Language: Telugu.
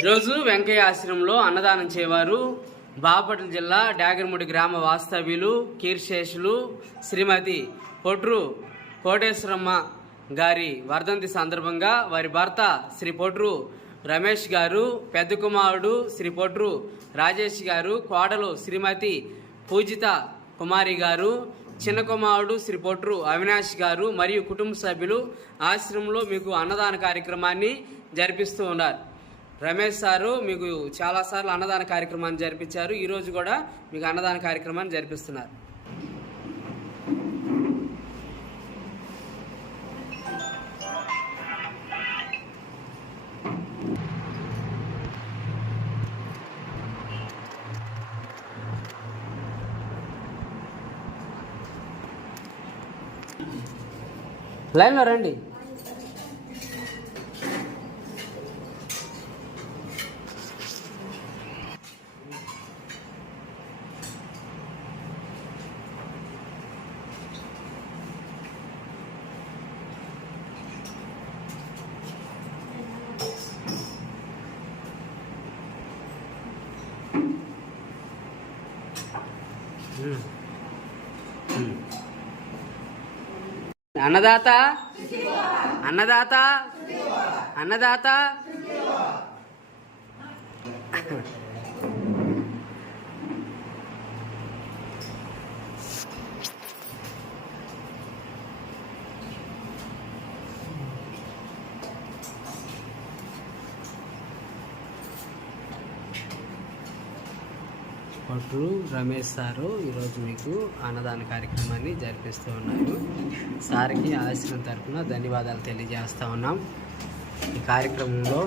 ఈరోజు వెంకయ్య ఆశ్రమంలో అన్నదానం చేయవారు బాపట్ల జిల్లా డాగర్ముడి గ్రామ వాస్తవ్యులు కీర్శేషులు శ్రీమతి పొట్రు కోటేశ్వరమ్మ గారి వర్ధంతి సందర్భంగా వారి భర్త శ్రీ పొట్రు రమేష్ గారు, పెద్ద కుమారుడు శ్రీ పొట్రు రాజేష్ గారు, కోడలు శ్రీమతి పూజిత కుమారి గారు, చిన్న కుమారుడు శ్రీ పొట్రు అవినాష్ గారు మరియు కుటుంబ సభ్యులు ఆశ్రమంలో మీకు అన్నదాన కార్యక్రమాన్ని జరిపిస్తూ ఉన్నారు. రమేష్ సారు మీకు చాలాసార్లు అన్నదాన కార్యక్రమాన్ని జరిపించారు. ఈరోజు కూడా మీకు అన్నదాన కార్యక్రమాన్ని జరిపిస్తున్నారు. లైన్లో రండి. అన్నదాత అన్నదాత అన్నదాత పొట్రు రమేష్ సారు ఈరోజు మీకు అన్నదాన కార్యక్రమాన్ని జరిపిస్తూ ఉన్నారు. సార్కి ఆశ్రమం తరఫున ధన్యవాదాలు తెలియజేస్తూ ఉన్నాం. ఈ కార్యక్రమంలో